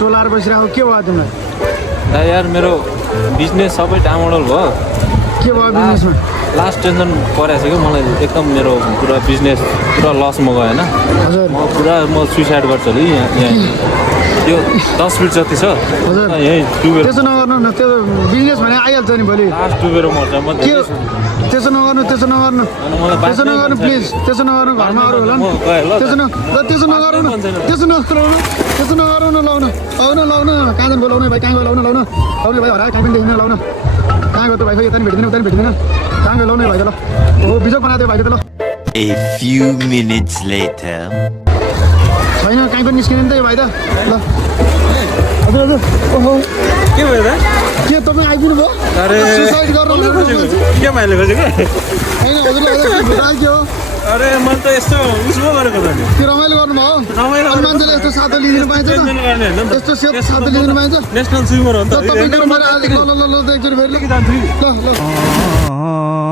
टोलाएर बसिरहेको के भयो तिमीलाई दा यार मेरो बिजनेस सबै टामडल भयो के भयो बिजनेसमा लास्ट टेन्सन परेको छ कि मलाई एकदम मेरो पुरा बिजनेस पुरा लसमा गयो होइन हजुर म सुइसाइड गर्छु अरे यहाँ यो 10 फिट जति छ हजुर यहीँ डुबेर त्यसो नगर्नु न त्यो बिजनेस भने आइहाल्छ नि भोलि लास्ट डुबेर मर्छ म के त्यसो नगर्नु त्यसो नगर्नु त्यसो नगर्नु प्लिज त्यसो नगर्नु घरमा अरू होला नि त्यसो त्यसो नगर्नु न त्यसो नगर्नु त्यसो नगर्नु न लाउन लाउन कहाँ जानु लाउन भाइ कहाँ गयो लाउन लाउन भाइ हरायो कहाँ पनि देखिन लाउन कहाँ गयो त भाइ यता पनि भेट्दैन उता पनि भेट्दैन कहाँ गयो लाउन भाइ त ल हो बिजोक बनाइदियो भाइ त ल A few minutes later. छैन कहीँ पनि निस्किने नि त यो भाइ त ल हजुर हजुर ओहो के भयो त के तपाईँ आइपुग्नु भयो अरे सुसाइड गरेर के भाइले खोज्यो कि होइन हजुरले के हो अरे मैले त यस्तो उसो गरेको त नि त्यो रमाइलो गर्नुभयो अनि मान्छेले यस्तो सातो लिदिनु पाइन्छ त यस्तो सेप सातो लिदिनु पाइन्छ नेसनल स्विमर हो नि त तपाईँको आज ल ल ल ल एकचोटि फेरि ल ल ल